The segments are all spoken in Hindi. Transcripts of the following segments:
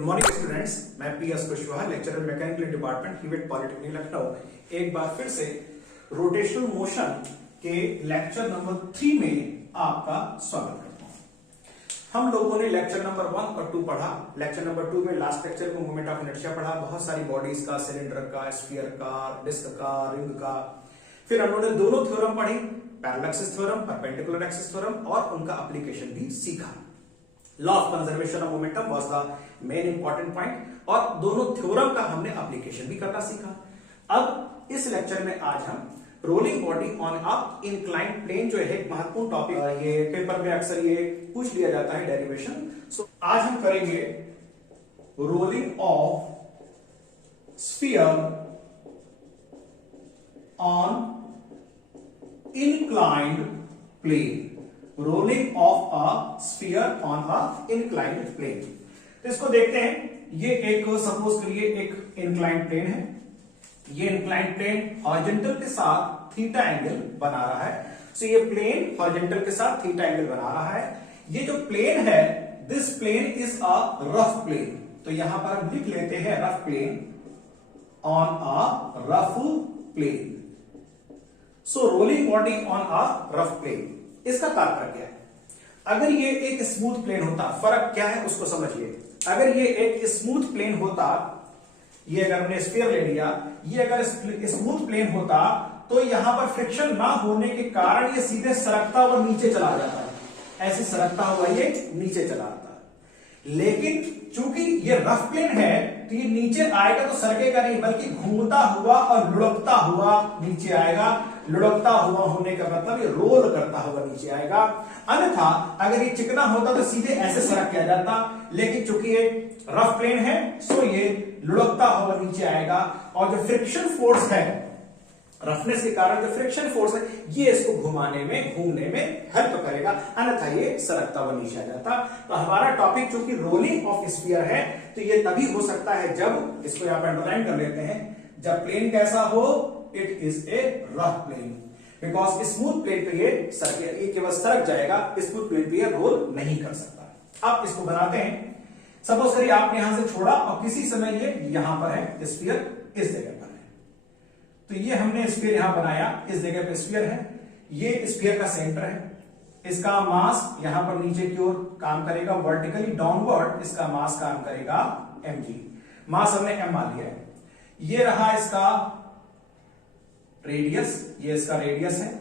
गुड मॉर्निंग स्टूडेंट्स, मैं P S Kushwaha, lecturer mechanical department Hewett polytechnic Lucknow. एक बार फिर से रोटेशनल मोशन के लेक्चर नंबर 3 में आपका स्वागत करता हूं। हम लोगों ने लेक्चर नंबर 1 और 2 पढ़ा। लेक्चर नंबर 2 में लास्ट लेक्चर को मोमेंट ऑफ इनर्शिया पढ़ा, बहुत सारी बॉडीज का, सिलेंडर का, स्फीयर का, डिस्क का, रिंग का। फिर हम लोगों ने दोनों थ्योरम पढ़ी, parallel axis theorem, perpendicular axis theorem, और उनका एप्लीकेशन भी सीखा। Law of conservation of momentum was the main important point, और दोनों थ्योरम का हमने एप्लीकेशन भी करना सीखा। अब इस लेक्चर में आज हम rolling body on a inclined plane, जो है एक महत्वपूर्ण टॉपिक, ये पेपर में अक्सर ये पूछ लिया जाता है, डेरिवेशन। सो आज हम करेंगे rolling of sphere on inclined plane, rolling of a sphere on a inclined plane। तो इसको देखते हैं। ये एक सपोज करिए एक इंक्लाइंड प्लेन है। ये इंक्लाइंड प्लेन हॉरिजॉन्टल के साथ थीटा एंगल बना रहा है। सो ये प्लेन हॉरिजॉन्टल के साथ थीटा एंगल बना रहा है। ये जो प्लेन है, this plane is a rough plane. तो यहां पर हम लिख लेते हैं rough plane, on a rough plane. So rolling body on a rough plane, इसका तात्पर्य क्या है? अगर ये एक स्मूथ प्लेन होता, फर्क क्या है उसको समझिए। अगर ये एक स्मूथ प्लेन होता, ये अगर हमने स्फीयर ले लिया, ये अगर स्मूथ प्लेन होता तो यहां पर फ्रिक्शन ना होने के कारण ये सीधे सरकता हुआ नीचे चला जाता है। ऐसे सरकता हुआ ये नीचे चला आता है। लेकिन चूंकि ये रफ प्लेन है तो ये नीचे आएगा तो सरकेगा नहीं, बल्कि घूमता हुआ और लुढ़कता हुआ नीचे आएगा। लुढ़कता हुआ होने का मतलब ये रोल करता हुआ नीचे आएगा। अन्यथा अगर ये चिकना होता तो सीधे ऐसे सरक किया जाता, लेकिन चूंकि ये रफ प्लेन है सो ये लुढ़कता हुआ नीचे आएगा। और जो फ्रिक्शन फोर्स है, रफनेस के कारण जो फ्रिक्शन फोर्स है, ये इसको घुमाने में, घूमने में हेल्प करेगा, अन्यथा ये सरकता हुआ नीचे आ जाता। तो हमारा टॉपिक चूंकि रोलिंग ऑफ स्फीयर है, तो ये तभी हो सकता है जब, इसको यहां पर अंडरलाइन कर लेते हैं, जब प्लेन कैसा हो, it is a rough plane. Because smooth plane पे ये केवल सरक जाएगा, स्मूथ प्लेन पे ये रोल नहीं कर सकता। अब इसको बनाते हैं। सपोज करिए आपने यहां से छोड़ा और किसी समय ये यहां पर है, स्फीयर इस जगह पर है। तो ये हमने स्फीयर यहां बनाया, इस जगह पे स्फीयर है, ये स्फीयर का सेंटर है। इसका मास यहां पर नीचे की ओर काम करेगा, वर्टिकली डाउनवर्ड इसका मास काम करेगा mg। मास हमने m मान लिया है। ये रहा इसका रेडियस, ये इसका रेडियस है,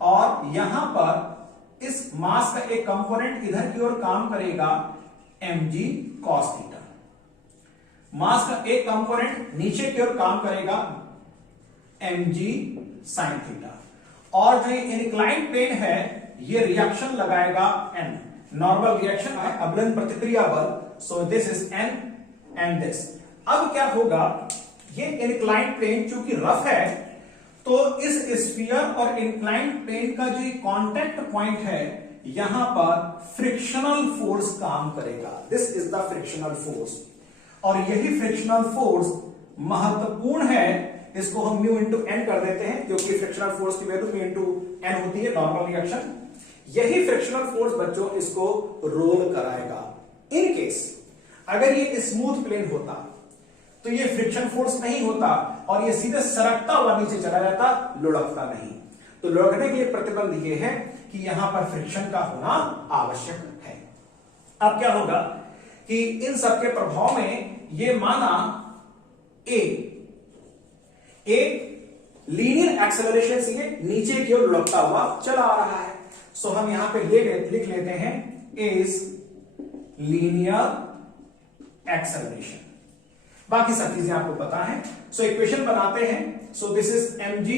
और यहां पर इस मास का एक कंपोनेंट इधर की ओर काम करेगा mg cos थीटा। मास का एक कंपोनेंट नीचे की ओर काम करेगा mg sin थीटा। और जो ये इंक्लाइंड प्लेन है, ये रिएक्शन लगाएगा n, नॉर्मल रिएक्शन है, अवलन प्रतिक्रिया बल। सो this is n and this. अब क्या होगा, ये इंक्लाइंड प्लेन चूंकि रफ है, तो इस स्फीयर और इंक्लाइंड प्लेन का जो कांटेक्ट पॉइंट है, यहां पर फ्रिक्शनल फोर्स काम करेगा। This is the frictional force, और यही फ्रिक्शनल फोर्स महत्वपूर्ण है। इसको हम म्यू इंटू एन कर देते हैं, क्योंकि फ्रिक्शनल फोर्स की वैल्यू म्यू इंटू एन होती है, नॉर्मल रिएक्शन। यही फ्रिक्शनल फोर्स बच्चों इसको रोल कराएगा। इन केस अगर ये स्मूथ प्लेन होता तो ये फ्रिक्शन फोर्स नहीं होता और ये सीधे सरकता हुआ नीचे चला जाता, लुढ़कता नहीं। तो लुढ़कने के लिए प्रतिबंध ये है कि यहां पर फ्रिक्शन का होना आवश्यक है। अब क्या होगा कि इन सबके प्रभाव में ये माना एक लीनियर एक्सेलरेशन से ये नीचे की ओर लुढ़कता हुआ चला आ रहा है। सो हम यहां पे लिख लेते हैं इज लीनियर एक्सेलरेशन। बाकी सब चीजें आपको पता है। सो इक्वेशन बनाते हैं। So this is mg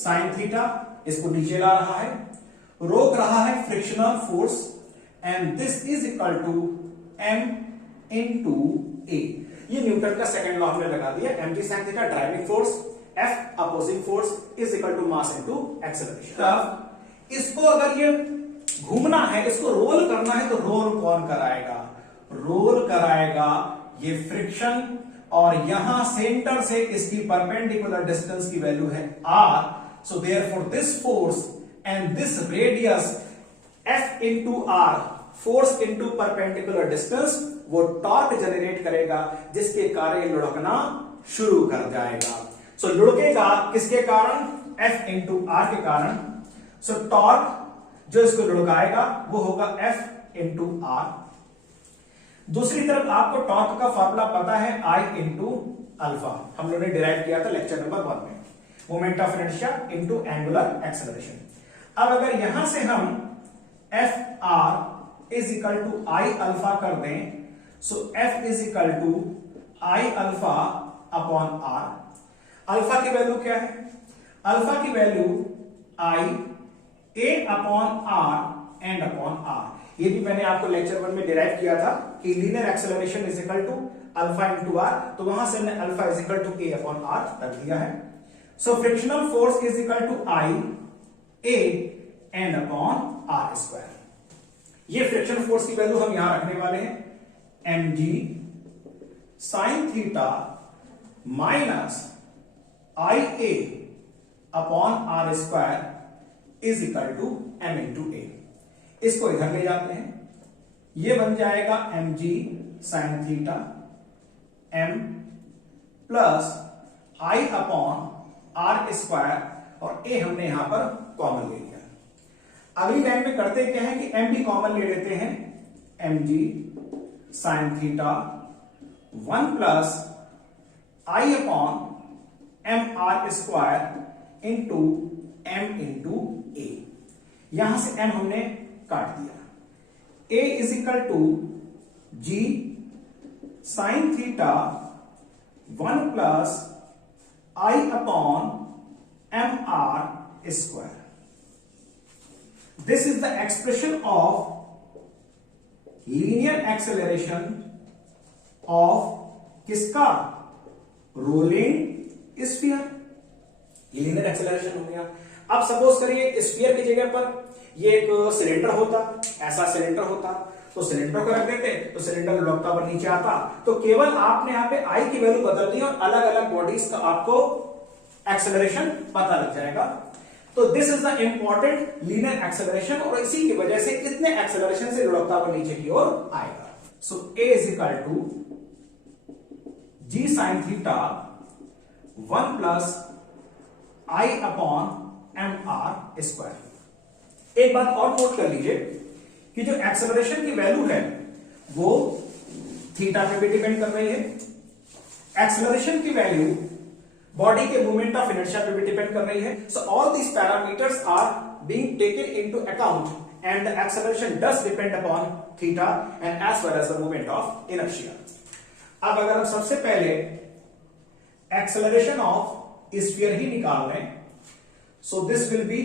sin theta, इसको नीचे ला रहा है, रोक रहा है frictional force, and this is equal to m into a। ये न्यूटन का सेकंड लॉ हमने लगा दिया। mg sin theta driving force, F opposing force is equal to mass into acceleration. इसको अगर ये घूमना है, इसको रोल करना है, तो रोल कौन कराएगा? रोल कराएगा ये फ्रिक्शन, और यहां सेंटर से इसकी परपेंडिकुलर डिस्टेंस की वैल्यू है r। So therefore this force and this radius F into r, force into perpendicular distance, वो टॉर्क जनरेट करेगा जिसके कारण ये लुढ़कना शुरू कर जाएगा। सो लुढ़केगा किसके कारण? F इंटू आर के कारण। सो टॉर्क जो इसको लुढ़काएगा वो होगा F इंटू आर। दूसरी तरफ आपको टॉर्क का फॉर्मूला पता है I इंटू अल्फा, हम लोगों ने डिराइव किया था लेक्चर नंबर 1 में, moment of inertia into angular acceleration. अब अगर यहां से हम F R is equal to I alpha कर दें, so F is equal to I alpha upon R. Alpha की वैल्यू क्या है? अल्फा की value I A upon R and upon R. ये भी मैंने आपको लेक्चर 1 में डिराइव किया था कि linear acceleration is equal to alpha into R, तो वहां से हमने alpha is equal to A upon R रख दिया है। So frictional force is equal to I A and upon are square. ये फ्रिक्शन फोर्स की वैल्यू हम यहां रखने वाले हैं, M ji sine theta minus I A upon are square is equal to M into A. इसको इधर ले जाते हैं, ये बन जाएगा m ji sine theta m plus I upon are square, और ए हमने यहां पर कॉमन ले लिया। अगली लाइन में करते क्या है कि एम भी कॉमन ले लेते हैं, M ji sine theta 1 plus I upon M R square into M into A. यहां से एम हमने काट दिया। A is equal to G sine theta 1 plus I upon M R square. This is the expression of linear acceleration of किसका? Rolling sphere. लीनियर एक्सेलरेशन हो गया। अब सपोज करिए स्फीयर की जगह पर ये एक सिलेंडर होता, ऐसा सिलेंडर होता, तो सिलेंडर को रख देते तो सिलेंडर लुढ़कता पर नीचे आता, तो केवल आपने यहां पे आई की वैल्यू बदल दी और अलग अलग बॉडीज का आपको एक्सेलरेशन पता लग जाएगा। तो this is the important linear acceleration, और इसी की वजह से इतने एक्सेलरेशन से लुढ़कता हुआ नीचे की ओर आएगा। So A is equal to G sine theta 1 plus I upon M R square. एक बात और नोट कर लीजिए कि जो एक्सेलरेशन की वैल्यू है वो थीटा पे भी डिपेंड कर रही है। एक्सेलरेशन की वैल्यू बॉडी के मूवमेंट ऑफ इनर्शिया पे भी डिपेंड कर रही है। So all these parameters are being taken into account and the acceleration does depend upon theta and as well as the movement of inertia. अब अगर हम सबसे पहले एक्सेलरेशन ऑफ स्फीयर ही निकाल लें, so this will be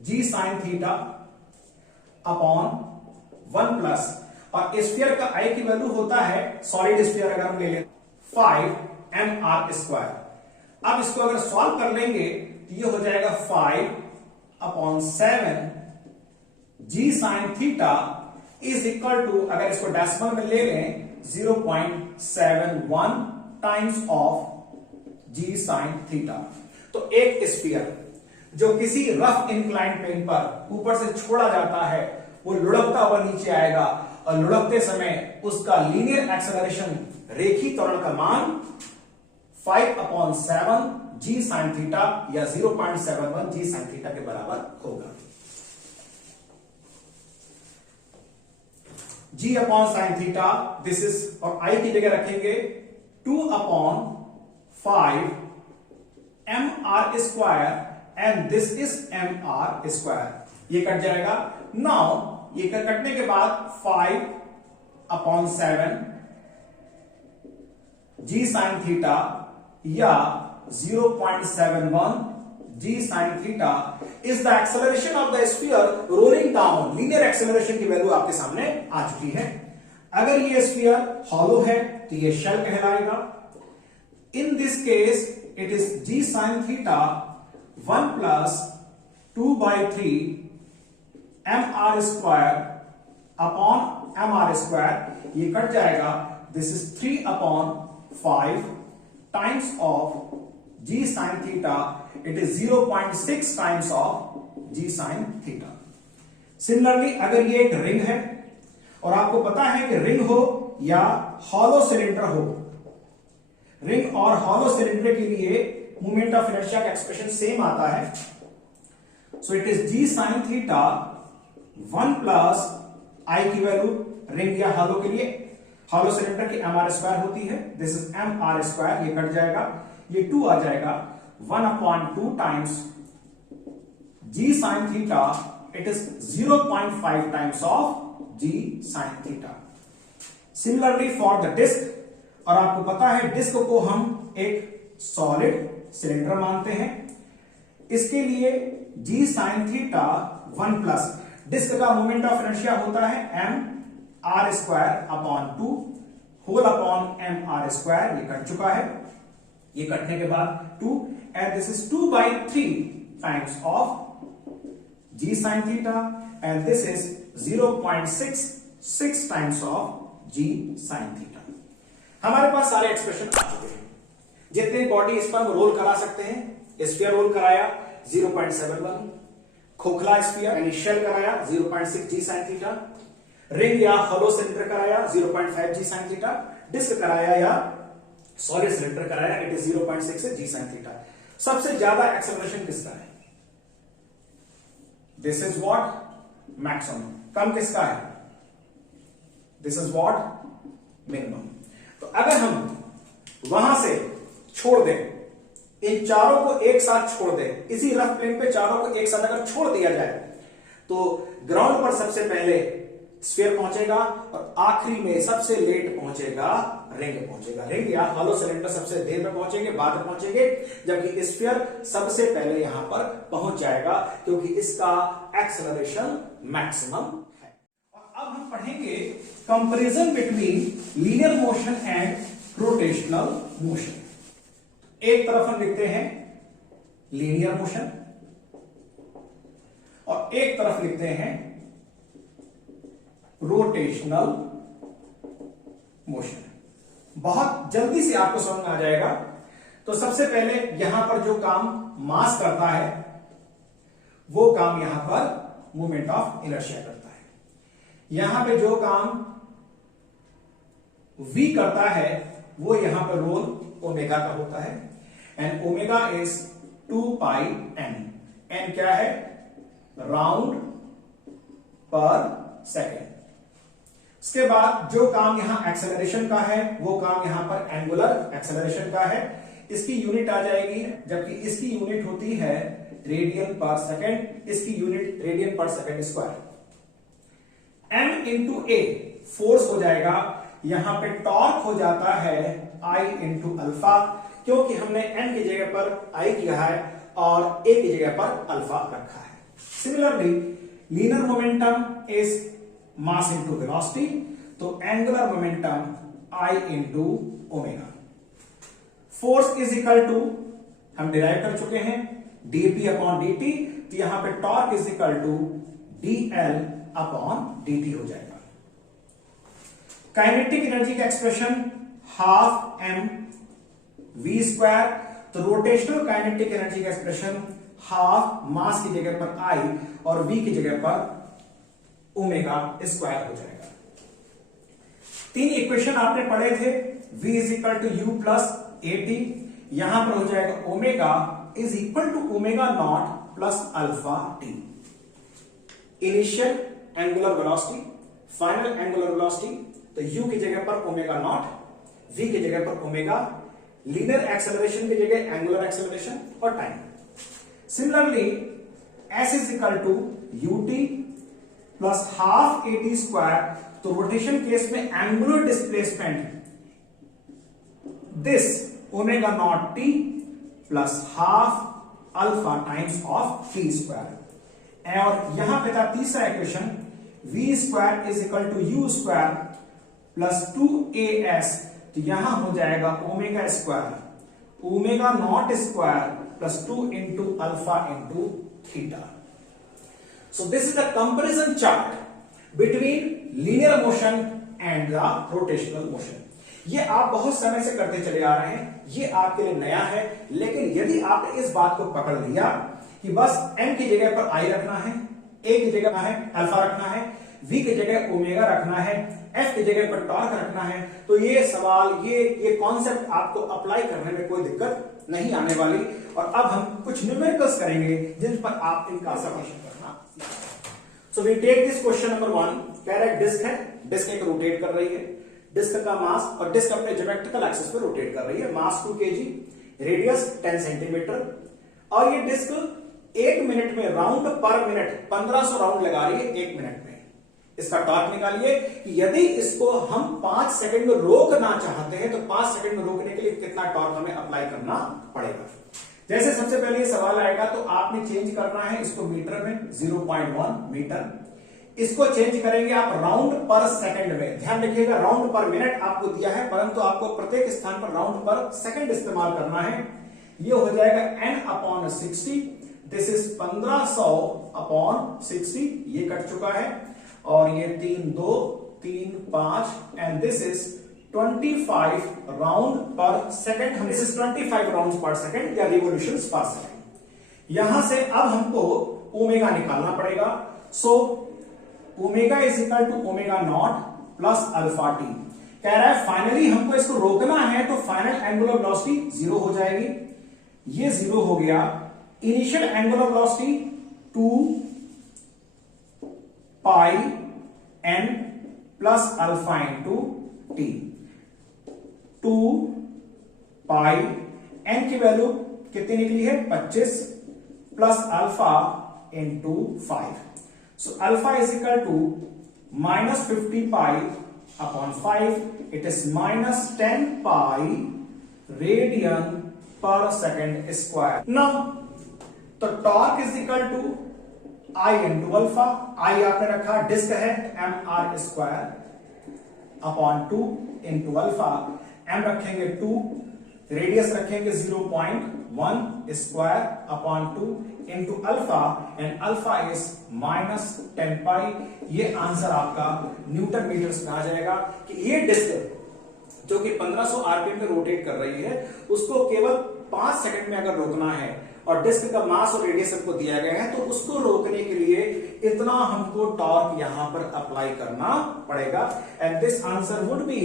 g sine theta upon 1 plus, और स्फीयर का आई की वैल्यू होता है, सॉलिड स्फीयर अगर हम ले लें 5 एम आर स्क्वायर। अब इसको अगर सॉल्व कर लेंगे तो ये हो जाएगा 5 upon 7 g sine theta is equal to, अगर इसको डेसिमल में ले लें, 0.71 times of g sine theta. तो एक स्फीयर जो किसी रफ इंक्लाइन प्लेन पर ऊपर से छोड़ा जाता है वो लुढ़कता हुआ नीचे आएगा, और लुढ़कते समय उसका लीनियर एक्सेलरेशन रेखीय त्वरण का मान 5 अपॉन 7 जी साइन थीटा या 0.71 जी साइन थीटा के बराबर होगा। G upon sine theta this is, और आई की जगह रखेंगे 2 upon 5 M are square and this is M are square. ये कट जाएगा। नाउ ये कटने के बाद 5 अपॉन 7 जी साइन थीटा या 0.71 G sine theta is the acceleration of the sphere rolling down. Linear acceleration की वैल्यू आपके सामने आ चुकी है। अगर ये स्फीयर हॉलो है तो ये शेल कहलाएगा। In this case it is g sine theta 1 plus 2/3 m are square upon M R square. ये कट जाएगा, this is 3 upon 5 times of g sine theta, it is 0.6 times of g sine theta. Similarly अगर ये एक रिंग है और आपको पता है कि रिंग हो या हॉलो सिलेंडर हो, रिंग और हॉलो सिलेंडर के लिए मोमेंट ऑफ इनर्शिया का एक्सप्रेशन सेम आता है। So it is g sin theta 1 plus I की वैल्यू रिंग या हॉलो के लिए, हॉलो सिलेंडर की mr स्क्वायर होती है, दिस इज mr स्क्वायर, ये कट जाएगा, ये 2 आ जाएगा, 1/2 times g sin theta, it is 0.5 times of g sin theta. Similarly for the disc, और आपको पता है डिस्क को हम एक सॉलिड सिलेंडर मानते हैं, इसके लिए g sin theta 1 plus disc का मोमेंट ऑफ इनर्शिया होता है mr square upon 2 whole upon mr square, ये कट चुका है, ये कटने के बाद 2 and this is 2/3 times of g sin theta and this is 0.66 times of g sin theta. हमारे पास सारे एक्सप्रेशन आ चुके हैं। जितने बॉडी इस पर रोल करा सकते हैं, स्फीयर रोल कराया 0.71, खोखला स्फीयर इनिशियल कराया 0.6 g sin थीटा, रिंग या हॉलो सिलेंडर कराया 0.5 g sin थीटा, डिस्क कराया या सॉलिड सिलेंडर कराया, it is 0.6 g sin theta. सबसे ज्यादा एक्सेलरेशन किसका है? This is what maximum. कम किसका है? This is what minimum. तो अगर हम वहां से छोड़ दें, इन चारों को एक साथ छोड़ दें, इसी रफ प्लेन पे चारों को एक साथ अगर छोड़ दिया जाए तो ग्राउंड पर सबसे पहले स्फीयर पहुंचेगा और आखिरी में सबसे लेट पहुंचेगा रिंग पहुंचेगा। रिंग या हॉलो सिलेंडर सबसे देर में पहुंचेंगे, बाद में पहुंचेंगे, जबकि स्फीयर सबसे पहले यहां पर पहुंच जाएगा क्योंकि इसका एक्सेलरेशन मैक्सिमम है। और अब हम पढ़ेंगे comparison between linear motion and rotational motion. एक तरफ हम लिखते हैं लीनियर मोशन और एक तरफ लिखते हैं रोटेशनल मोशन। बहुत जल्दी से आपको समझ में आ जाएगा। तो सबसे पहले यहां पर जो काम मास करता है वो काम यहां पर मोमेंट ऑफ इनर्शिया करता है। यहां पे जो काम v करता है वो यहां पर रोल ओमेगा का होता है and omega is 2 pi n। n क्या है? राउंड पर सेकेंड। उसके बाद जो काम यहां एक्सेलरेशन का है वो काम यहां पर एंगुलर एक्सेलरेशन का है। इसकी यूनिट आ जाएगी, जबकि इसकी यूनिट होती है रेडियन पर सेकेंड, इसकी unit radian per second square. m into a force हो जाएगा, यहां पे टॉर्क हो जाता है I इंटू अल्फा, क्योंकि हमने n की जगह पर I किया है और a की जगह पर अल्फा रखा है। Similarly linear momentum is mass into velocity, तो angular momentum I into omega. Force is equal to, हम डिराइव कर चुके हैं, dp अपॉन dt, तो यहां पे torque is equal to dl upon dt हो जाएगा। काइनेटिक एनर्जी का expression half m v square, तो रोटेशनल काइनेटिक एनर्जी का एक्सप्रेशन हाफ मास की जगह पर I और v की जगह पर ओमेगा स्क्वायर हो जाएगा। 3 इक्वेशन आपने पढ़े थे, v is equal to u plus at, यहां पर हो जाएगा omega is equal to omega naught plus alpha t। Initial angular velocity, final angular velocity, तो u की जगह पर ओमेगा नॉट, v की जगह पर ओमेगा, लीनियर एक्सेलरेशन की जगह एंगुलर एक्सेलरेशन और time. Similarly s is equal to ut plus half at square, तो रोटेशन केस में angular displacement this omega naught t plus half alpha times of t square. और यहां पे था तीसरा equation, v square is equal to u square plus 2as, तो यहां हो जाएगा omega square, omega naught square plus 2 into alpha into theta. So this is the comparison chart between linear motion and the rotational motion. ये आप बहुत समय से करते चले आ रहे हैं, ये आपके लिए नया है, लेकिन यदि आपने इस बात को पकड़ लिया कि बस m की जगह पर I रखना है, a की जगह है अल्फा रखना है, v की जगह ओमेगा रखना है, f की जगह पर टॉर्क रखना है, तो ये सवाल ये कॉन्सेप्ट आपको अप्लाई करने में कोई दिक्कत नहीं आने वाली। और अब हम कुछ न्यूमेरिकल्स करेंगे जिन पर आप इनका सॉल्यूशन करना। So we take this question number 1। कह रहा है डिस्क है, डिस्क एक रोटेट कर रही है, डिस्क का मास, और डिस्क अपने ज्योमेट्रिकल एक्सिस पे रोटेट कर रही है, मास 2 kg, रेडियस 10 सेंटीमीटर, और ये डिस्क 1 मिनट में राउंड पर मिनट 1500 राउंड लगा रही है 1 मिनट में। इसका टॉर्क निकालिए कि यदि इसको हम 5 सेकंड में रोकना चाहते हैं तो 5 सेकंड में रोकने के लिए कितना टॉर्क हमें अप्लाई करना पड़ेगा। जैसे सबसे पहले ये सवाल आएगा तो आपने चेंज करना है इसको मीटर में, 0.1 मीटर। इसको चेंज करेंगे आप राउंड पर सेकंड में। ध्यान रखिएगा राउंड पर मिनट आपको दिया है, परंतु आपको प्रत्येक स्थान पर राउंड पर सेकंड इस्तेमाल करना है। ये हो जाएगा n/60, दिस इज 1500/60, ये कट चुका है, और ये 3 2 3 5 and this is 25 round per second. This is 25 round per second या रिवोल्यूशंस पर सेकंड। यहां से अब हमको ओमेगा निकालना पड़ेगा। So omega is equal to omega naught plus alpha t. कह रहा है फाइनली हमको इसको रोकना है तो फाइनल एंगुलर वेलोसिटी 0 हो जाएगी, ये 0 हो गया। Initial angular velocity 2 pi n plus alpha into t. 2 pi n की वैल्यू कितनी निकली है 25 plus alpha into 5। So alpha is equal to -50 pi upon 5, it is -10 pi radian per second square. Now तो torque is equal to I into alpha. I आपने रखा डिस्क है mr square upon 2 into alpha, m रखेंगे 2, रेडियस रखेंगे 0.1 square upon 2 into alpha, and alpha is -10 पाई। ये आंसर आपका न्यूटन मीटर्स में आ जाएगा कि ये डिस्क जो कि 1500 आरपीएम में रोटेट कर रही है उसको केवल 5 सेकंड में अगर रोकना है, और डिस्क का मास और रेडियस हमको दिया गया है, तो उसको रोकने के लिए इतना हमको टॉर्क यहां पर अप्लाई करना पड़ेगा। And this answer would be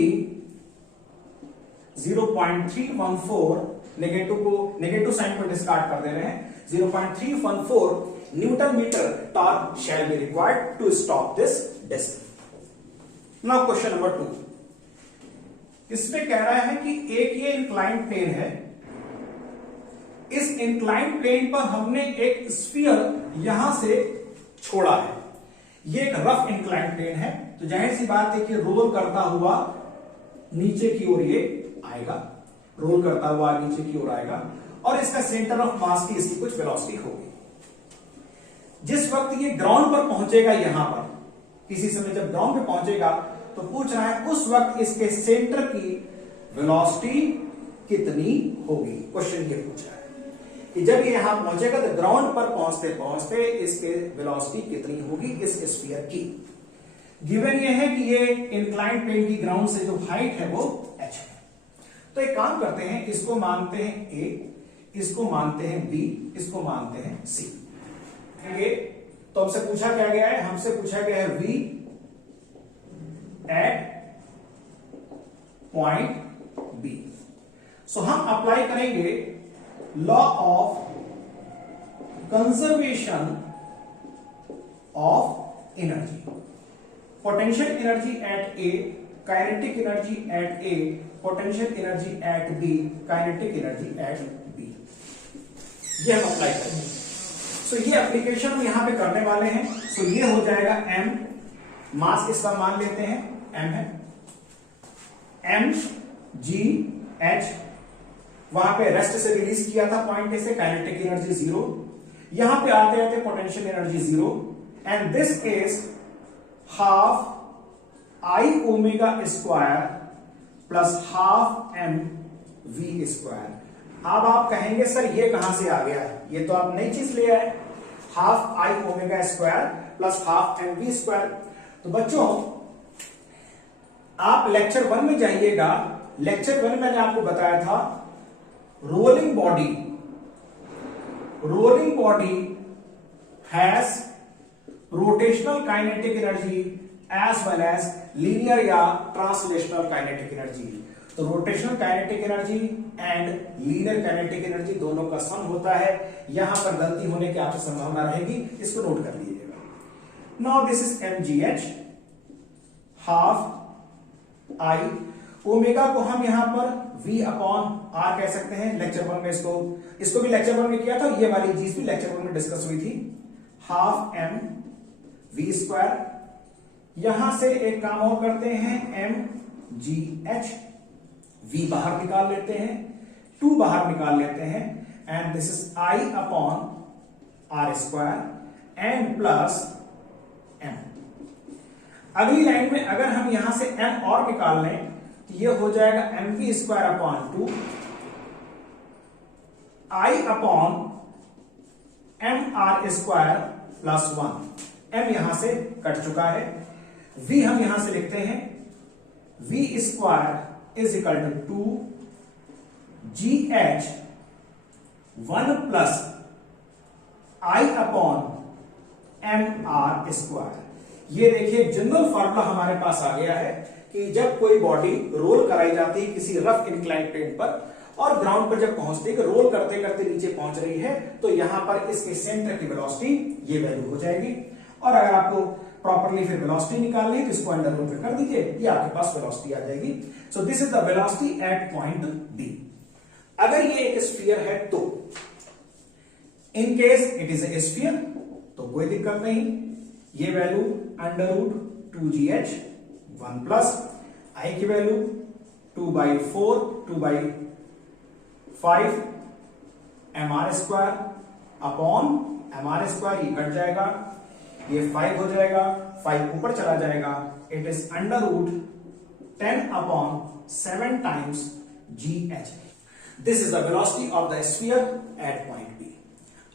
0.314, negative sign को डिस्कार्ड कर दे रहे हैं, 0.314 newton metre torque shall be required to stop this disc. Now question number 2, इसमें कह रहा है कि एक ये इंक्लाइंड प्लेन है, इस इंक्लाइंड प्लेन पर हमने एक स्फीयर यहां से छोड़ा है। ये एक रफ इंक्लाइंड प्लेन है, तो जाहिर सी बात है कि रोल करता हुआ नीचे की ओर ये आएगा, रोल करता हुआ नीचे की ओर आएगा, और इसका सेंटर ऑफ मास की इसकी कुछ वेलोसिटी होगी। जिस वक्त ये ग्राउंड पर पहुंचेगा, यहां पर किसी समय जब ग्राउंड पे पहुंचेगा, तो पूछ रहा है उस वक्त इसके सेंटर की वेलोसिटी कितनी होगी। क्वेश्चन ये पूछा है कि जब ये यहां पहुंचेगा तो ग्राउंड पर पहुंचते पहुंचते इसके वेलोसिटी कितनी होगी इस स्फीयर की। गिवन ये है कि ये इंक्लाइंड प्लेन की ग्राउंड से जो हाइट है वो h है। तो एक काम करते हैं, इसको मानते हैं a, इसको मानते हैं b, इसको मानते हैं c। तो हमसे पूछा क्या गया है, हमसे पूछा गया है v at point b। So हम अप्लाई करेंगे law of conservation of energy. Potential energy at A, kinetic energy at A, potential energy at B, kinetic energy at B, ये हम अप्लाई करेंगे। सो ये एप्लीकेशन हम यहां पे करने वाले हैं। सो ये हो जाएगा m, मास इसका मान लेते हैं m है, m g h, वहां पे रेस्ट से रिलीज किया था पॉइंट ए से, काइनेटिक एनर्जी 0, यहां पे आते आते potential energy 0, and this is half I omega square plus half m v square. अब आप कहेंगे सर ये कहां से आ गया, ये तो आप नई चीज ले आए, half I omega square plus half m v square. तो बच्चों आप लेक्चर 1 में जाइएगा, लेक्चर 1 में मैंने आपको बताया था rolling body has rotational kinetic energy as well as linear या ट्रांसलेशनल काइनेटिक एनर्जी। तो rotational kinetic energy and linear kinetic energy दोनों का सम होता है। यहां पर गलती होने की आपसे संभावना रहेगी, इसको नोट कर लीजिएगा। Now this is mgh half I. Omega को हम यहां पर v अपॉन r कह सकते हैं। लेक्चर 1 में इसको भी लेक्चर 1 में किया था, ये वाली चीज भी लेक्चर 1 में डिस्कस हुई थी। Half m v square. यहां से एक काम और करते हैं, mgh v बाहर निकाल लेते हैं, 2 बाहर निकाल लेते हैं, and this is I upon r square n plus m। अगली लाइन में अगर हम यहां से m और निकाल लें तो ये हो जाएगा mv square upon 2 I upon mr square plus 1। m यहां से कट चुका है। v हम यहां से लिखते हैं v square is equal to 2gh 1 plus I upon mr square. ये देखिए जनरल फॉर्मूला हमारे पास आ गया है कि जब कोई बॉडी रोल कराई जाती है किसी रफ इंक्लाइन प्लेन पर और ग्राउंड पर जब पहुंचती है, रोल करते करते नीचे पहुंच रही है, तो यहां पर इसके सेंटर की वेलोसिटी ये वैल्यू हो जाएगी। और अगर आपको प्रॉपरली फिर वेलोसिटी निकालनी है तो इसको अंडर रूट में कर दीजिए, ये आपके पास वेलोसिटी आ जाएगी। So this is the velocity at point B. अगर ये एक स्फीयर है तो in case it is a sphere तो कोई दिक्कत नहीं, ये value under root 2gh 1 plus I की value 2/4 2/5 mr square upon mr square, ये कट जाएगा, ये 5 हो जाएगा, 5 ऊपर चला जाएगा, it is under root 10 upon 7 times gh। This is the velocity of the sphere at point B.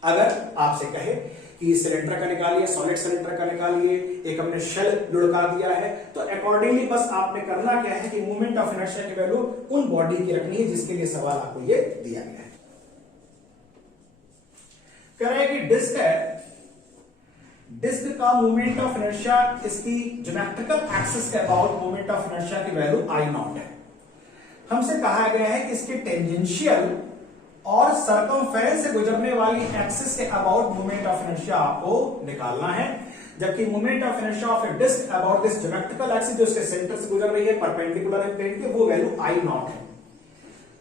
अगर आपसे कहे कि सिलेंडर का निकालिए, सॉलिड सिलेंडर का निकालिए, एक हमने शेल लुढ़का दिया है, तो अकॉर्डिंगली बस आपने करना क्या है कि मोमेंट ऑफ इनर्शिया की वैल्यू उन बॉडी की रखनी है जिसके लिए सवाल आपको ये दिया गया है। कह रहे हैं कि डिस्क है, डिस्क का मोमेंट ऑफ इनर्शिया इसकी ज्योमेट्रिकल एक्सिस के अबाउट मोमेंट ऑफ इनर्शिया की वैल्यू I नॉट है। हमसे कहा गया है कि इसके टेंजेंशियल और सर्कमफेरेंस से गुजरने वाली एक्सिस के अबाउट मोमेंट ऑफ इनर्शिया आपको निकालना है, जबकि moment of inertia of a disc about this geometrical axis जो इसके सेंटर से गुजर रही है परपेंडिकुलर है प्लेन के, वो वैल्यू I नॉट है।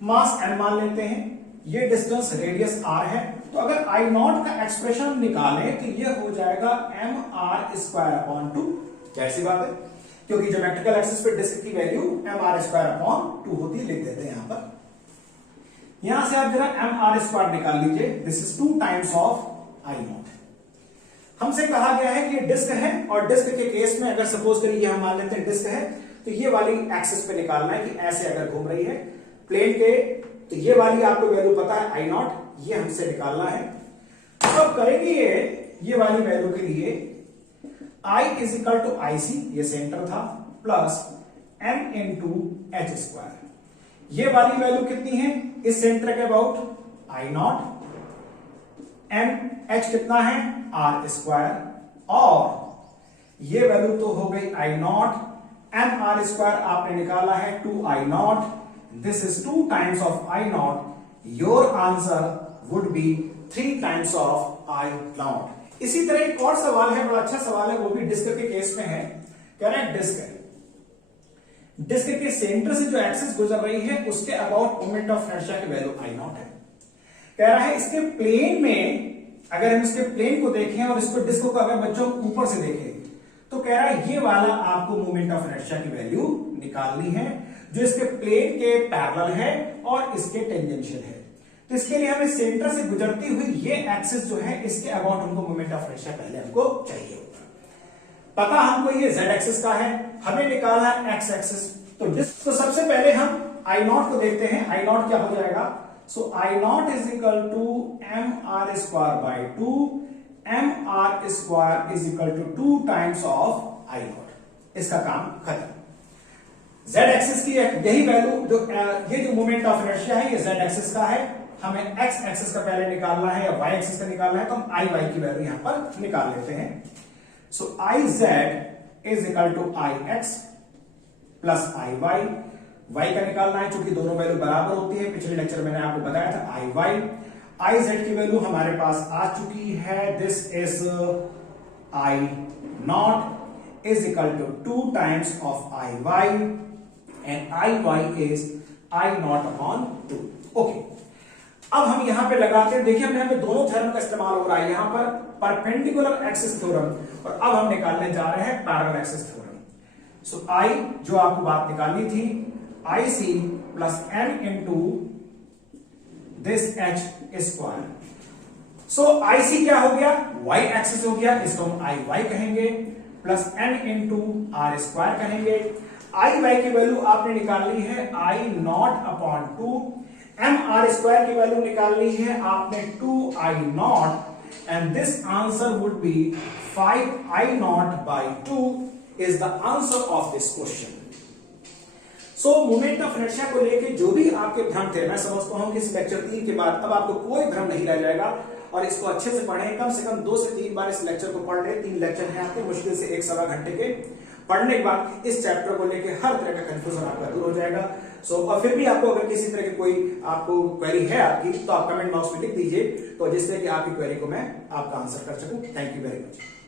मास m मान लेते हैं, ये डिस्टेंस रेडियस r है, तो अगर I नॉट का एक्सप्रेशन निकालें तो ये हो जाएगा mr स्क्वायर अपॉन 2। जाहिर सी बात है, क्योंकि ज्योमेट्रिकल एक्सिस पे डिस्क की वैल्यू mr स्क्वायर अपॉन 2 होती है, लिख देते हैं यहां पर। यहां से आप जरा mr स्क्वायर निकाल लीजिए, this is 2 times of I not. हमसे कहा गया है कि ये डिस्क है और डिस्क के केस में अगर सपोज करिए हम मान लेते हैं डिस्क है, तो ये वाली एक्सिस पे निकालना है कि ऐसे अगर घूम रही है प्लेन के, तो ये वाली आपको वैल्यू पता है I नॉट, ये हमसे निकालना है। तो अब करेंगे ये वाली वैल्यू के लिए I is equal to IC, ये सेंटर था, plus m into h square. ये वाली वैल्यू कितनी है इस सेंटर के about I naught, m h कितना है r स्क्वायर, और ये वैल्यू तो हो गई I naught, m r square आपने निकाला है 2I not, this is 2 times of I not, your answer would B 3 times of I not. इसी तरह एक और सवाल है, बड़ा अच्छा सवाल है, वो भी डिस्क के केस में है। कह रहे हैं डिस्क है, डिस्क के सेंटर से जो एक्सिस गुजर रही है उसके अबाउट मोमेंट ऑफ इनर्शिया की वैल्यू I नॉट है। कह रहा है इसके प्लेन में, अगर हम इसके प्लेन को देखें और इसको डिस्क को अगर बच्चों ऊपर से देखें, तो कह रहा है ये वाला आपको मोमेंट ऑफ इनर्शिया की वैल्यू निकालनी है जो इसके प्लेन के पैरेलल है और इसके टेंजेंशियल है। तो इसके लिए हमें सेंटर से गुजरती हुई ये एक्सिस जो है इसके अबाउट हमको मोमेंट ऑफ इनर्शिया पहले हमको चाहिए होगा। पता हमको ये z एक्सिस का है, हमें निकालना है x एक्सिस। तो सबसे पहले हम I नॉट को देखते हैं, I नॉट क्या हो जाएगा। So I naught is equal to mr square by 2, mr square is equal to 2 times of I naught. इसका काम खत्म। z एक्सिस की यही वैल्यू, जो ये जो मोमेंट ऑफ इनर्शिया है ये z एक्सिस का है, हमें x एक्सिस का पहले निकालना है या y एक्सिस का निकालना है, तो हम I y की वैल्यू यहां पर निकाल लेते हैं। So I z is equal to I x plus I y. Y का निकालना है चूंकि दोनों वैल्यू बराबर होती है, पिछले लेक्चर मैंने आपको बताया था आई वाई। आई जेड की वैल्यू हमारे पास आ चुकी है, this is I naught is equal to 2 times of I y and I y is I naught upon 2। Okay, अब हम यहां पे लगाते हैं, देखिए हमने यहाँ पे दोनों थ्योरम का इस्तेमाल हो रहा है, यहां पर परपेंडिकुलर एक्सिस थ्योरम और अब हम निकालने जा रहे हैं parallel axis theorem. So I जो आपको बात निकालनी थी, I C plus N into this H square. So I C क्या हो गया, वाई एक्सिस हो गया, इसको हम आई वाई कहेंगे, plus N into R square कहेंगे। आई वाई की वैल्यू आपने निकालनी है I naught upon 2, M are square की वैल्यू निकालनी है आपने 2 I naught and this answer would B 5 I not by 2 is the answer of this question. So moment of inertia को लेके जो भी आपके भ्रम थे, मैं समझता हूं कि इस लेक्चर 3 के बाद अब आपको कोई भ्रम नहीं रह जाएगा और इसको अच्छे से पढ़ें, कम से कम 2 से 3 बार इस लेक्चर को पढ़ लें। 3 लेक्चर हैं आपके, मुश्किल से 1-1.25 घंटे के पढ़ने के बाद इस चैप्टर को लेके हर तरह का कंफ्यूजन आपका दूर हो जाएगा। और फिर भी आपको अगर किसी तरह की कोई आपको क्वेरी है आपकी, तो आप कमेंट बॉक्स में लिख दीजिए, तो जिससे कि आपकी क्वेरी को मैं आपका आंसर कर सकूं। Thank you very much.